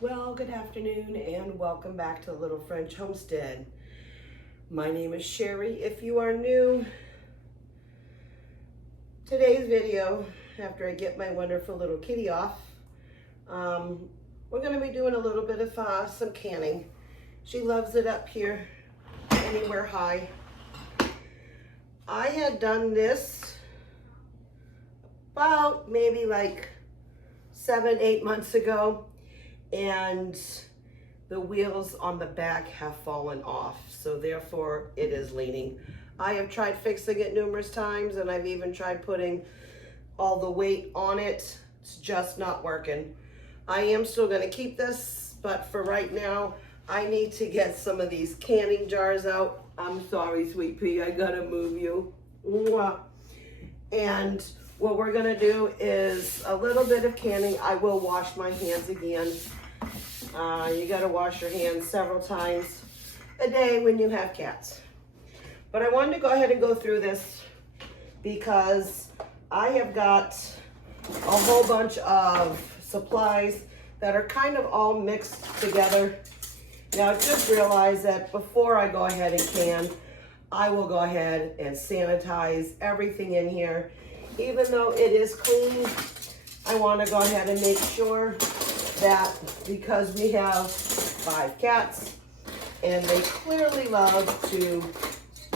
Well, good afternoon and welcome back to Little French Homestead. My name is Cherie. If you are new, today's video, after I get my wonderful little kitty off, we're going to be doing a little bit of some canning. She loves it up here, anywhere high. I had done this about maybe like 7-8 months ago, and the wheels on the back have fallen off, so therefore it is leaning. I have tried fixing it numerous times, and I've even tried putting all the weight on it. It's just not working. I am still going to keep this, but for right now I need to get some of these canning jars out. I'm sorry, sweet pea, I gotta move you. Mwah. And what we're gonna do is a little bit of canning. I will wash my hands again. You gotta wash your hands several times a day when you have cats. But I wanted to go ahead and go through this because I have got a whole bunch of supplies that are kind of all mixed together. Now just realize that before I go ahead and can, I will go ahead and sanitize everything in here. Even though it is clean, I want to go ahead and make sure that, because we have 5 cats and they clearly love to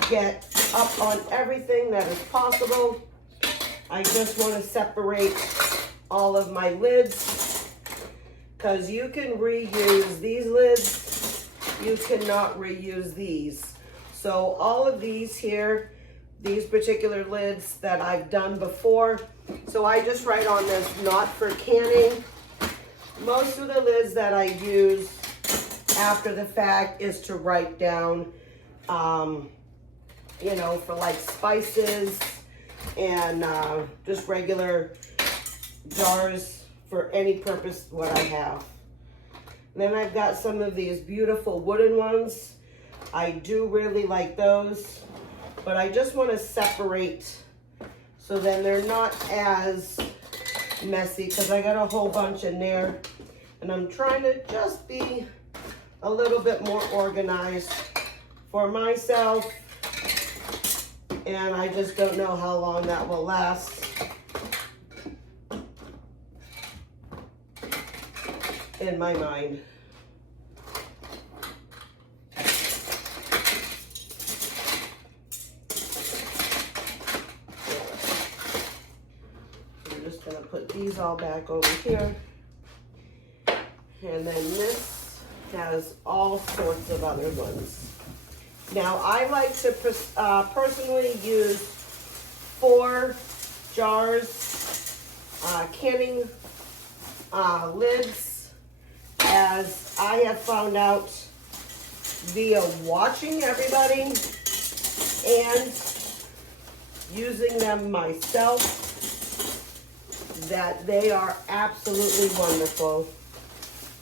get up on everything that is possible, I just want to separate all of my lids, because you can reuse these lids, you cannot reuse these. So all of these here, these particular lids that I've done before, so I just write on this, not for canning. Most of the lids that I use after the fact is to write down, you know, for like spices and just regular jars for any purpose what I have. And then I've got some of these beautiful wooden ones. I do really like those, but I just want to separate so then they're not as messy, because I got a whole bunch in there and I'm trying to just be a little bit more organized for myself, and I just don't know how long that will last. In my mind. I'm just going to put these all back over here. And then this has all sorts of other ones. Now I like to personally use 4 jars, canning lids, as I have found out via watching everybody and using them myself that they are absolutely wonderful.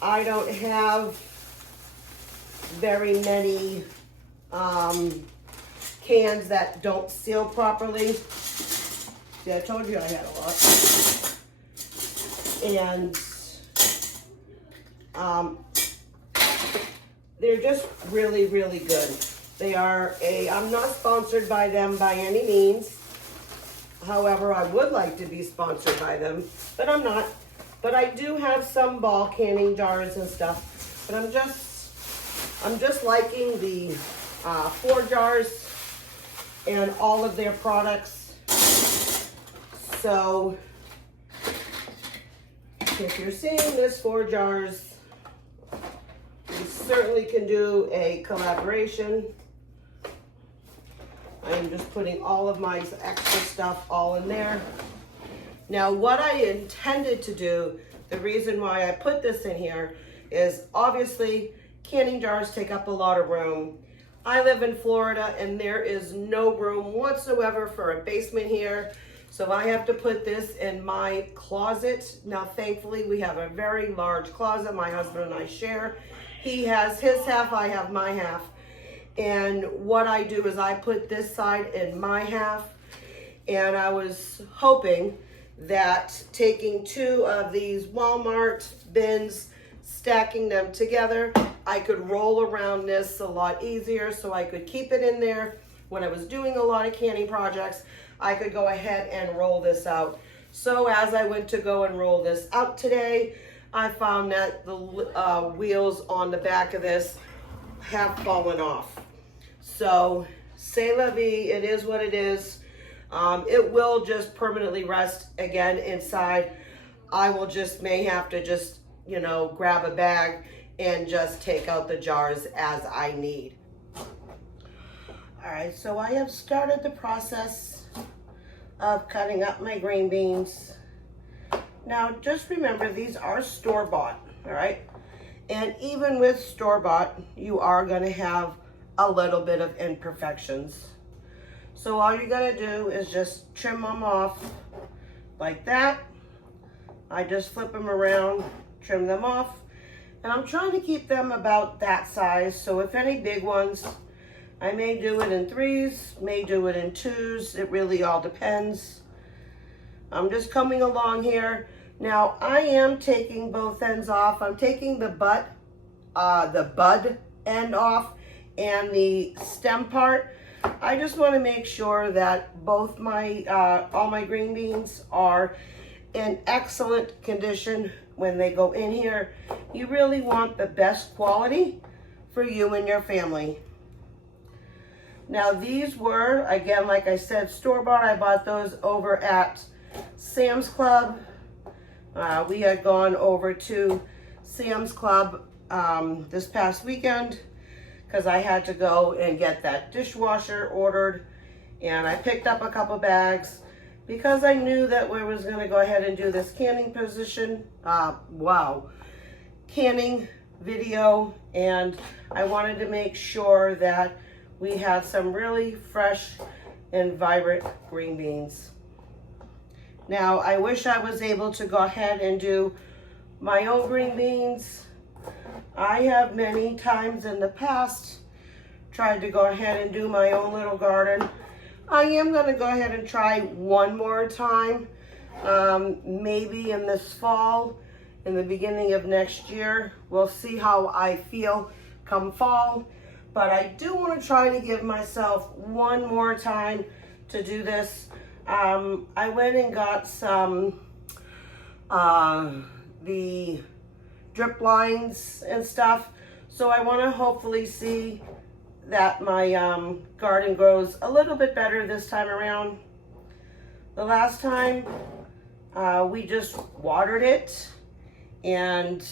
I don't have very many cans that don't seal properly. See, I told you I had a lot. And they're just really, really good. They are I'm not sponsored by them by any means. However, I would like to be sponsored by them, but I'm not. But I do have some ball canning jars and stuff. But I'm just liking the 4 jars and all of their products. So if you're seeing this 4 jars, you certainly can do a collaboration. I am just putting all of my extra stuff all in there. Now what I intended to do, the reason why I put this in here is obviously canning jars take up a lot of room. I live in Florida and there is no room whatsoever for a basement here. So I have to put this in my closet. Now thankfully we have a very large closet my husband and I share. He has his half, I have my half. And what I do is I put this side in my half, and I was hoping that taking 2 of these Walmart bins, stacking them together. I could roll around this a lot easier, so I could keep it in there. When I was doing a lot of canning projects, I could go ahead and roll this out. So as I went to go and roll this out today, I found that the wheels on the back of this have fallen off. So, c'est la vie, it is what it is. It will just permanently rest again inside. I will just may have to just, you know, grab a bag and just take out the jars as I need. All right, so I have started the process of cutting up my green beans. Now, just remember, these are store-bought, all right? And even with store-bought, you are gonna have a little bit of imperfections. So all you're gonna do is just trim them off like that. I just flip them around, trim them off, and I'm trying to keep them about that size. So if any big ones, I may do it in 3s, may do it in 2s. It really all depends. I'm just coming along here. Now I am taking both ends off. I'm taking the bud end off and the stem part. I just want to make sure that both my all my green beans are in excellent condition when they go in here. You really want the best quality for you and your family. Now these were, again, like I said, store-bought. I bought those over at Sam's Club. We had gone over to Sam's Club this past weekend because I had to go and get that dishwasher ordered, and I picked up a couple bags because I knew that we was going to go ahead and do this canning canning video, and I wanted to make sure that we had some really fresh and vibrant green beans. Now, I wish I was able to go ahead and do my own green beans. I have many times in the past tried to go ahead and do my own little garden. I am going to go ahead and try one more time, maybe in this fall, in the beginning of next year. We'll see how I feel come fall, but I do want to try to give myself one more time to do this. I went and got some the drip lines and stuff, so I want to hopefully see that my garden grows a little bit better this time around. The last time we just watered it, and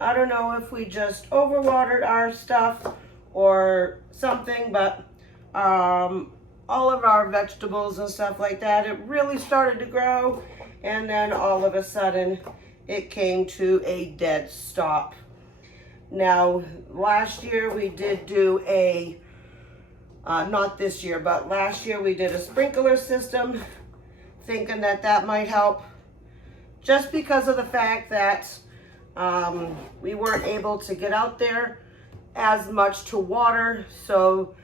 I don't know if we just overwatered our stuff or something, but all of our vegetables and stuff like that, it really started to grow, and then all of a sudden it came to a dead stop. Now, last year we did do a, not this year, but last year we did a sprinkler system, thinking that that might help, just because of the fact that we weren't able to get out there as much to water, so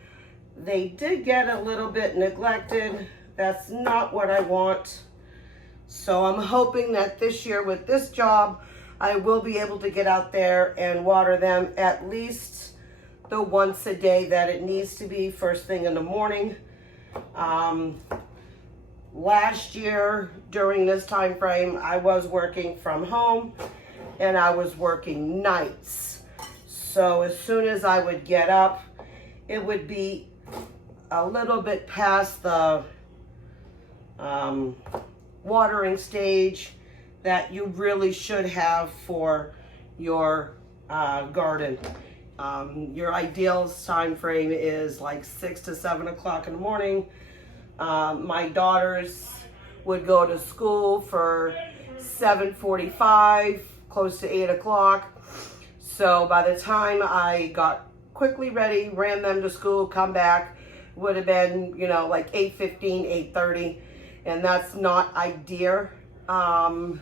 they did get a little bit neglected. That's not what I want. So I'm hoping that this year with this job, I will be able to get out there and water them at least the once a day that it needs to be, first thing in the morning. Last year during this time frame, I was working from home and I was working nights. So as soon as I would get up, it would be a little bit past the watering stage that you really should have for your garden. Your ideal time frame is like 6 to 7 o'clock in the morning. My daughters would go to school for 7:45, close to 8 o'clock. So by the time I got quickly ready, ran them to school, come back, would have been, you know, like 8:15, 8:30, and that's not ideal, an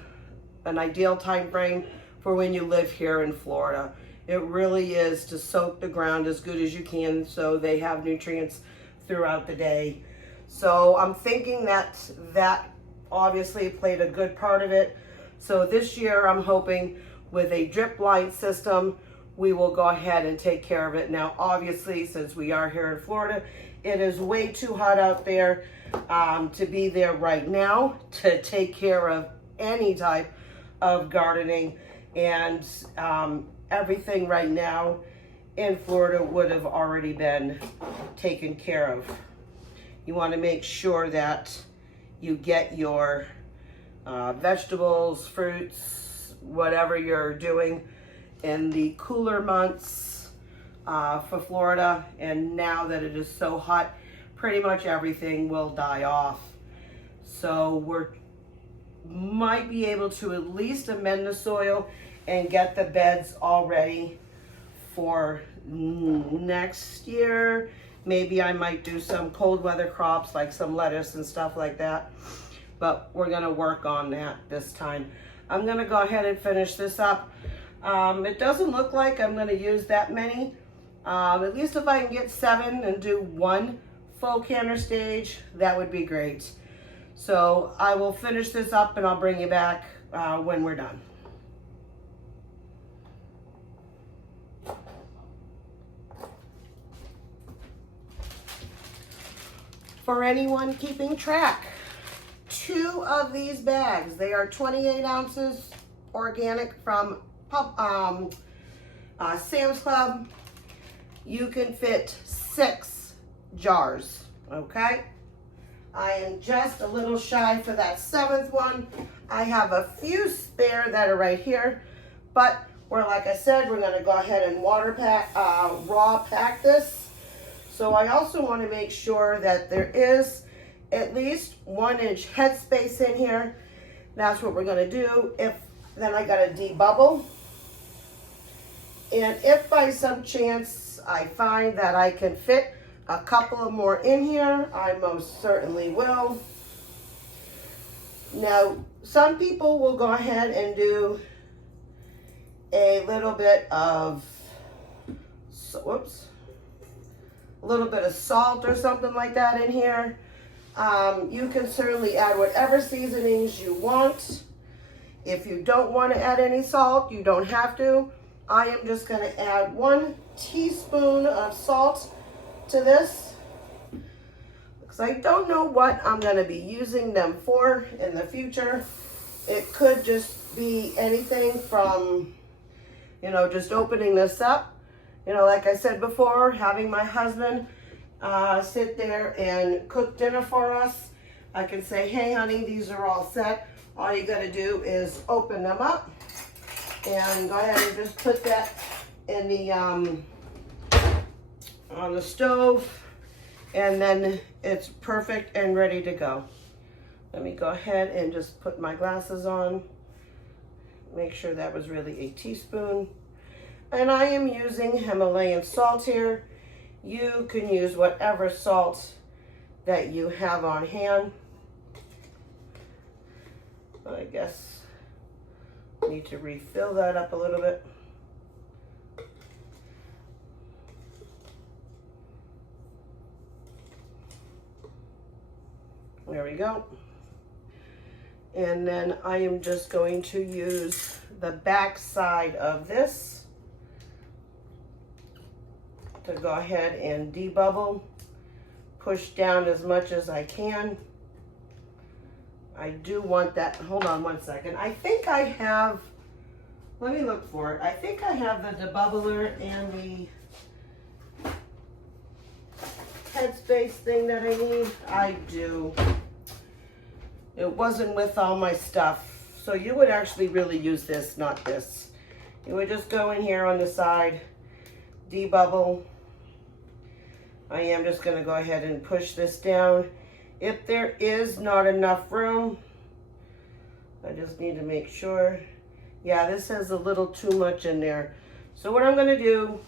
ideal time frame for when you live here in Florida. It really is to soak the ground as good as you can so they have nutrients throughout the day. So I'm thinking that that obviously played a good part of it. So this year I'm hoping with a drip line system, we will go ahead and take care of it. Now, obviously, since we are here in Florida, it is way too hot out there to be there right now to take care of any type of gardening, and everything right now in Florida would have already been taken care of. You want to make sure that you get your vegetables, fruits, whatever you're doing in the cooler months for Florida. And now that it is so hot, pretty much everything will die off. So we're might be able to at least amend the soil and get the beds all ready for next year. Maybe I might do some cold weather crops like some lettuce and stuff like that, but we're gonna work on that this time. I'm gonna go ahead and finish this up. It doesn't look like I'm gonna use that many. At least if I can get 7 and do 1 full canner stage, that would be great. So I will finish this up and I'll bring you back when we're done. For anyone keeping track, 2 of these bags, they are 28 ounces organic from Sam's Club. You can fit 6 jars, okay? I am just a little shy for that 7th one. I have a few spare that are right here, but like I said, we're gonna go ahead and raw pack this. So I also want to make sure that there is at least 1-inch headspace in here. That's what we're gonna do. Then I gotta debubble. And if by some chance I find that I can fit a couple of more in here, I most certainly will. Now, some people will go ahead and do a little bit of, a little bit of salt or something like that in here. You can certainly add whatever seasonings you want. If you don't want to add any salt, you don't have to. I am just going to add 1 teaspoon of salt to this, because I don't know what I'm going to be using them for in the future. It could just be anything from, just opening this up. Like I said before, having my husband sit there and cook dinner for us. I can say, hey honey, these are all set. All you got to do is open them up and go ahead and just put that in the on the stove, and then it's perfect and ready to go. Let me go ahead and just put my glasses on. Make sure that was really a teaspoon. And I am using Himalayan salt here. You can use whatever salt that you have on hand. I guess I need to refill that up a little bit. There we go. And then I am just going to use the back side of this to go ahead and debubble. Push down as much as I can. I do want that, hold on one second. I think I have, let me look for it. I think I have the debubbler and the headspace thing that I need. I do. It wasn't with all my stuff. So you would actually really use this, not this. You would just go in here on the side, debubble. I am just gonna go ahead and push this down. If there is not enough room, I just need to make sure. Yeah, this has a little too much in there. So what I'm gonna do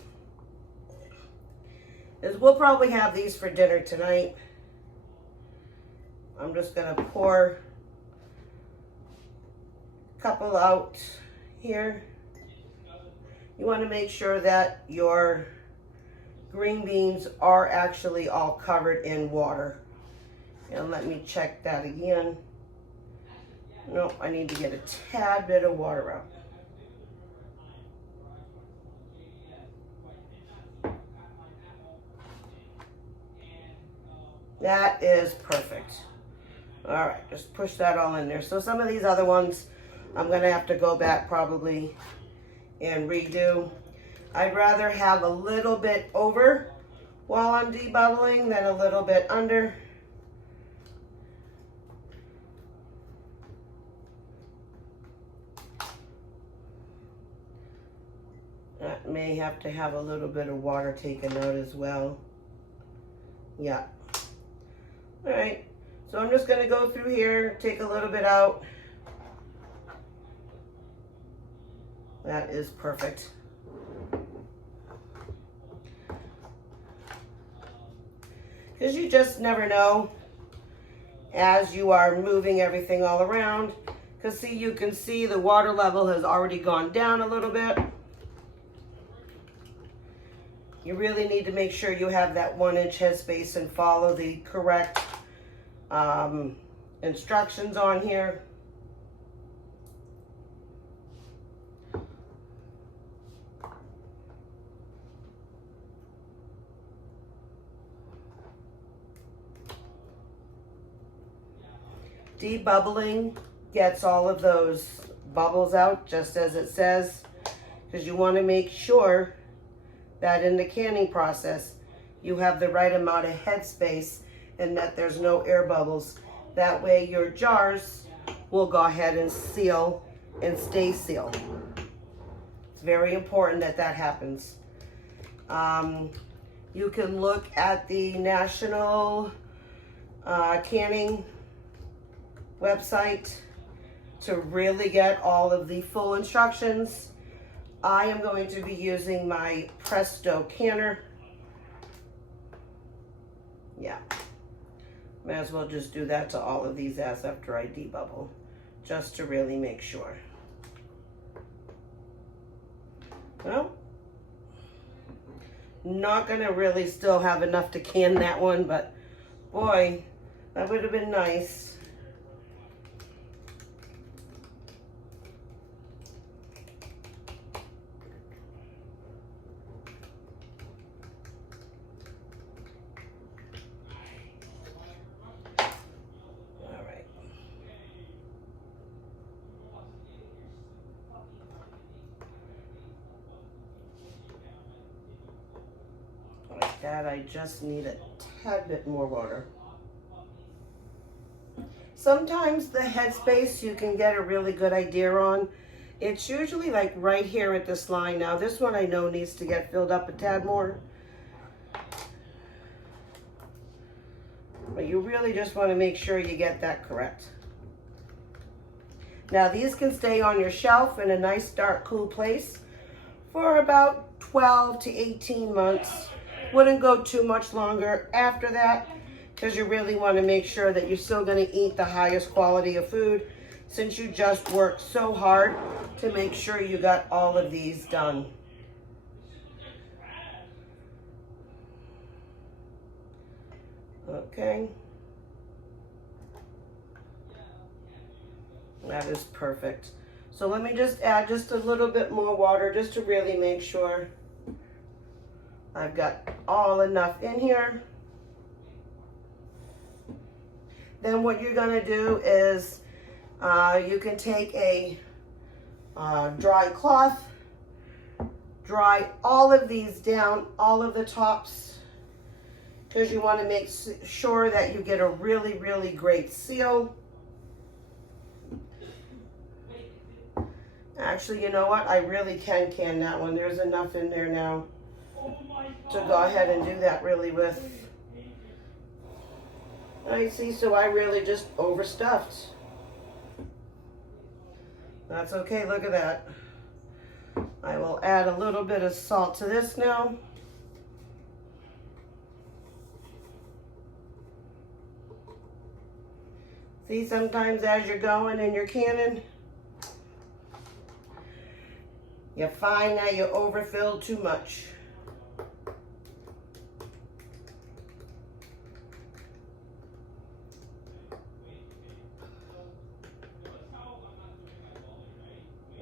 is we'll probably have these for dinner tonight. I'm just gonna pour a couple out here. You wanna make sure that your green beans are actually all covered in water. And let me check that again. Nope, I need to get a tad bit of water out. That is perfect. All right, just push that all in there. So some of these other ones, I'm gonna have to go back probably and redo. I'd rather have a little bit over while I'm debubbling than a little bit under. That may have to have a little bit of water taken out as well. Yeah. All right, so I'm just gonna go through here, take a little bit out. That is perfect. Because you just never know as you are moving everything all around. Because see, you can see the water level has already gone down a little bit. You really need to make sure you have that 1-inch headspace and follow the correct instructions on here. Debubbling gets all of those bubbles out just as it says, because you want to make sure that in the canning process you have the right amount of headspace and that there's no air bubbles. That way your jars will go ahead and seal and stay sealed. It's very important that that happens. You can look at the National Canning website to really get all of the full instructions. I am going to be using my Presto canner. Yeah, may as well just do that to all of these as after I debubble, just to really make sure. Well, not gonna really still have enough to can that one, but boy, that would have been nice. That I just need a tad bit more water. Sometimes the headspace you can get a really good idea on. It's usually like right here at this line. Now this one I know needs to get filled up a tad more. But you really just want to make sure you get that correct. Now these can stay on your shelf in a nice dark cool place for about 12 to 18 months. Wouldn't go too much longer after that, because you really want to make sure that you're still going to eat the highest quality of food, since you just worked so hard to make sure you got all of these done. Okay. That is perfect. So let me just add just a little bit more water just to really make sure I've got all enough in here. Then what you're gonna do is you can take a dry cloth, dry all of these down, all of the tops, because you want to make sure that you get a really, really great seal. Actually, you know what? I really can that one. There's enough in there now to go ahead and do that really with. I see, so I really just overstuffed. That's okay, look at that. I will add a little bit of salt to this now. See, sometimes as you're going and you're canning, you find that you overfilled too much.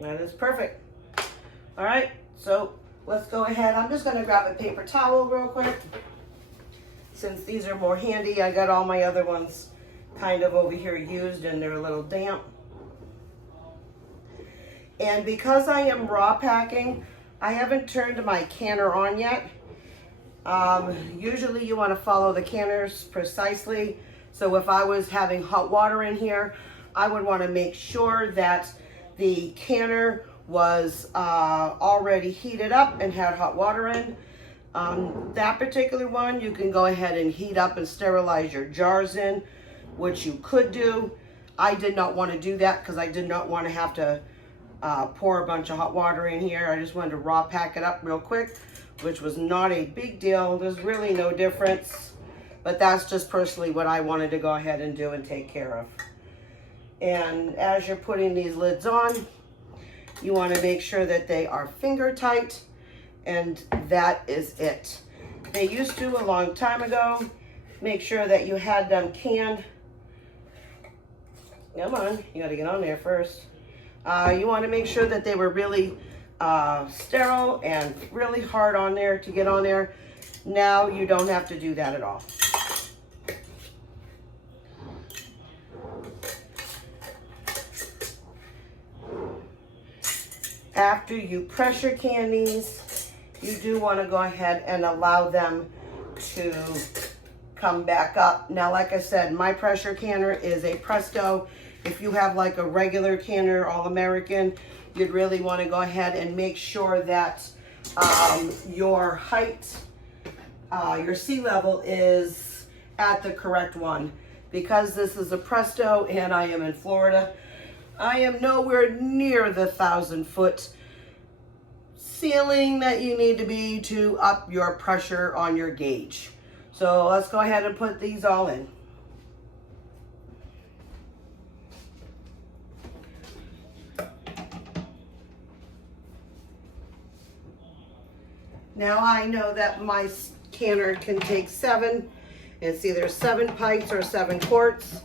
That is perfect. All right, so let's go ahead. I'm just gonna grab a paper towel real quick. Since these are more handy, I got all my other ones kind of over here used and they're a little damp. And because I am raw packing, I haven't turned my canner on yet. Usually you want to follow the canners precisely. So if I was having hot water in here, I would want to make sure that the canner was already heated up and had hot water in. That particular one, you can go ahead and heat up and sterilize your jars in, which you could do. I did not want to do that because I did not want to have to pour a bunch of hot water in here. I just wanted to raw pack it up real quick, which was not a big deal. There's really no difference, but that's just personally what I wanted to go ahead and do and take care of. And as you're putting these lids on, you want to make sure that they are finger tight, and that is it. They used to a long time ago make sure that you had them canned. Come on, you got to get on there first. You want to make sure that they were really sterile and really hard on there to get on there. Now you don't have to do that at all. After you pressure can these, you do want to go ahead and allow them to come back up. Now, like I said, my pressure canner is a Presto. If you have like a regular canner, All-American, you'd really want to go ahead and make sure that your height, your sea level is at the correct one. Because this is a Presto and I am in Florida, I am nowhere near the 1,000-foot ceiling that you need to be to up your pressure on your gauge. So let's go ahead and put these all in. Now I know that my canner can take 7. It's either 7 pints or 7 quarts.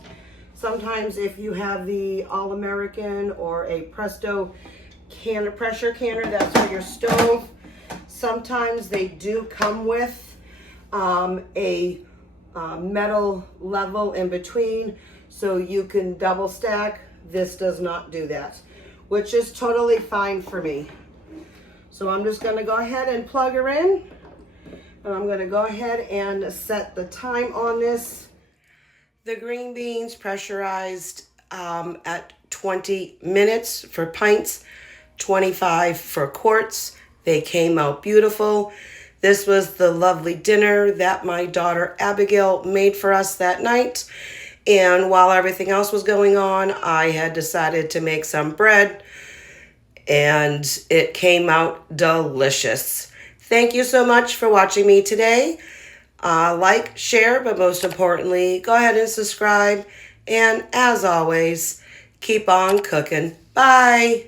Sometimes if you have the All-American or a Presto canner, pressure canner, that's for your stove. Sometimes they do come with a metal level in between, so you can double stack. This does not do that, which is totally fine for me. So I'm just going to go ahead and plug her in, and I'm going to go ahead and set the time on this. The green beans pressurized at 20 minutes for pints, 25 for quarts. They came out beautiful. This was the lovely dinner that my daughter Abigail made for us that night. And while everything else was going on, I had decided to make some bread, and it came out delicious. Thank you so much for watching me today. Like, share, but most importantly, go ahead and subscribe. And as always, keep on cooking. Bye.